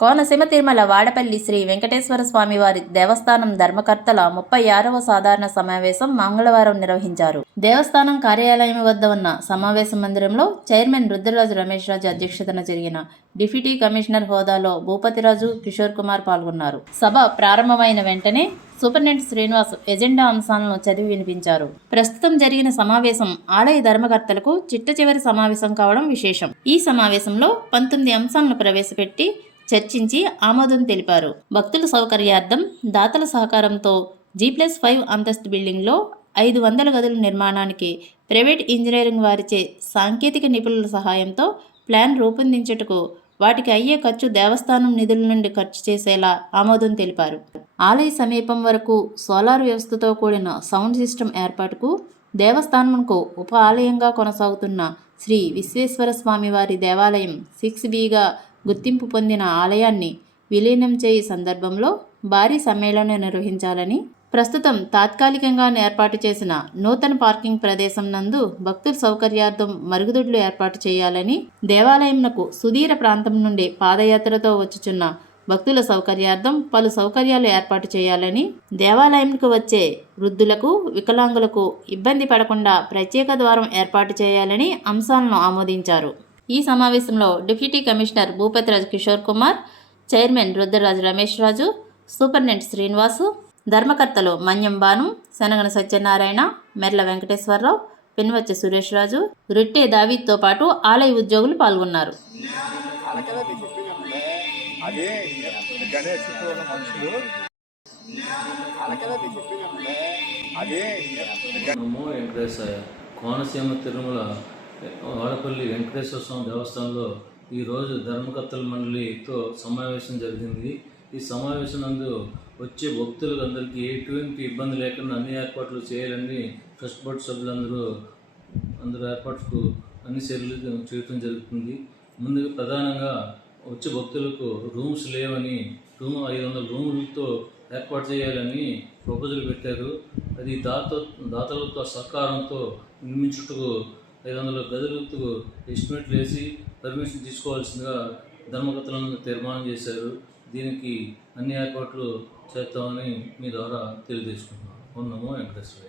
కోనసీమ తిరుమల వాడపల్లి శ్రీ వెంకటేశ్వర స్వామివారి దేవస్థానం ధర్మకర్తల ముప్పై ఆరవ సాధారణ సమావేశం మంగళవారం నిర్వహించారు. దేవస్థానం కార్యాలయం వద్ద ఉన్న సమావేశ మందిరంలో చైర్మన్ రుద్రరాజు రమేష్ రాజు అధ్యక్షతన జరిగిన డిప్యూటీ కమిషనర్ హోదాలో భూపతిరాజు కిషోర్ కుమార్ పాల్గొన్నారు. సభ ప్రారంభమైన వెంటనే సూపరింటెండెంట్ శ్రీనివాస్ ఎజెండా అంశాలను చదివి వినిపించారు. ప్రస్తుతం జరిగిన సమావేశం ఆలయ ధర్మకర్తలకు చిట్ట చివరి సమావేశం కావడం విశేషం. ఈ సమావేశంలో పంతొమ్మిది అంశాలను ప్రవేశపెట్టి చర్చించి ఆమోదం తెలిపారు. భక్తుల సౌకర్యార్థం దాతల సహకారంతో జీ ప్లస్ ఫైవ్ అంతస్తు బిల్డింగ్లో ఐదు వందల గదుల నిర్మాణానికి ప్రైవేట్ ఇంజనీరింగ్ వారిచే సాంకేతిక నిపుణుల సహాయంతో ప్లాన్ రూపొందించుటకు వాటికి అయ్యే ఖర్చు దేవస్థానం నిధుల నుండి ఖర్చు చేసేలా ఆమోదం తెలిపారు. ఆలయ సమీపం వరకు సోలార్ వ్యవస్థతో కూడిన సౌండ్ సిస్టమ్ ఏర్పాటుకు దేవస్థానంకు ఉప ఆలయంగా కొనసాగుతున్న శ్రీ విశ్వేశ్వర స్వామి వారి దేవాలయం సిక్స్ బిగా గుర్తింపు పొందిన ఆలయాన్ని విలీనం చేయి సందర్భంలో భారీ సమ్మేళనం నిర్వహించాలని ప్రస్తుతం తాత్కాలికంగా ఏర్పాటు చేసిన నూతన పార్కింగ్ ప్రదేశం నందు భక్తుల సౌకర్యార్థం మరుగుదొడ్లు ఏర్పాటు చేయాలని దేవాలయంనకు సుదీర ప్రాంతం నుండి పాదయాత్రతో వచ్చుచున్న భక్తుల సౌకర్యార్థం పలు సౌకర్యాలు ఏర్పాటు చేయాలని దేవాలయంకు వచ్చే వృద్ధులకు వికలాంగులకు ఇబ్బంది పడకుండా ప్రత్యేక ద్వారం ఏర్పాటు చేయాలని అంశాలను ఆమోదించారు. ఈ సమావేశంలో deputy commissioner Bhupathiraju Kishore Kumar chairman Rudraraju Ramesh Raju superintendent Srinivasu ధర్మకర్తలు Manyam Bhanu Shanagana Satyanarayana Merla Venkateswararao పెనువచ్చ Suresh Raju Ritte దావీద్తో పాటు ఆలయ ఉద్యోగులు పాల్గొన్నారు. కోనసీమ తిరుమల వాడపల్లి వెంకటేశ్వర స్వామి దేవస్థానంలో ఈరోజు ధర్మకర్తల మండలితో సమావేశం జరిగింది. ఈ సమావేశం నందు వచ్చే భక్తులకు అందరికీ ఎటువంటి ఇబ్బంది లేకుండా అన్ని ఏర్పాట్లు చేయాలని ట్రస్ట్ బోర్డు సభ్యులందరూ అందరూ ఏర్పాట్లకు అన్ని చర్యలు చేయటం జరుగుతుంది. ముందుగా ప్రధానంగా వచ్చే భక్తులకు రూమ్స్ లేవని రూమ్ ఐదు వందల రూములతో ఏర్పాటు చేయాలని ప్రపోజల్ పెట్టారు. అది దాత దాతలతో సహకారంతో నిర్మించుటకు ఐదు వందల గదులకు ఎస్టిమేట్లు వేసి పర్మిషన్ తీసుకోవాల్సిందిగా ధర్మకర్తలను తీర్మానం చేశారు. దీనికి అన్ని ఏర్పాట్లు చేస్తామని మీ ద్వారా తెలియజేసుకుంటున్నాను. ఉన్నమో వెంకటేశ్వరయ్య.